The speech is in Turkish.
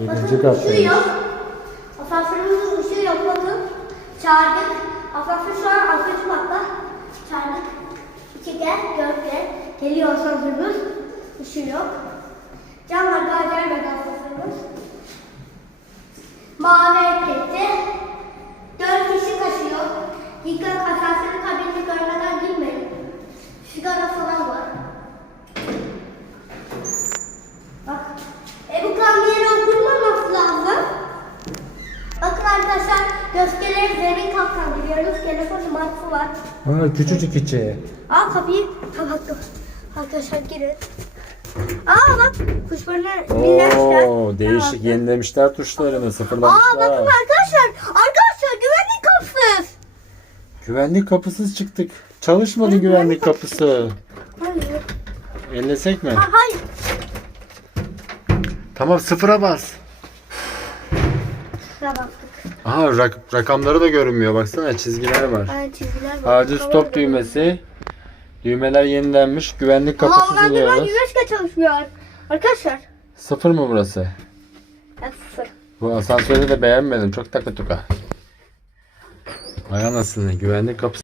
Yedinci Bakın kattayız. yok. Asansörümüzün ışığı yok bakın. Çağırdık. Asansör şu an altıncı katta. Çağırdık. İki gel, dört gel. Geliyor yok. Cam var daha gelmedi asansörümüz. Mavi etiketli. Dört kişi kaçıyor. Dikkat gösterileri zemin kaptan biliyoruz. Telefon numarası var. Ha, küçücük içi. Aa kapıyı kapattım. Arkadaşlar girin. Aa bak kuşlarını dinlemişler. Oo, değişik Tamam. yenilemişler tuşlarını Aa sıfırlamışlar. bakın arkadaşlar. Arkadaşlar güvenlik kapsız. Güvenlik kapısız çıktık. Çalışmadı güvenlik kapısı. Hayır. Ellesek mi? Ha, hayır. Tamam sıfıra bas. Şuna baktık. Aha rak- rakamları da görünmüyor. Baksana çizgiler var. Aynen çizgiler var. Acil stop düğmesi. Düğmeler yenilenmiş. Güvenlik Ama kapısı onlar güven iniyoruz. güneşle çalışmıyor. Arkadaşlar. Sıfır mı burası? Ya sıfır. Bu asansörü de beğenmedim. Çok takı tuka. Vay anasını güvenlik kapısı.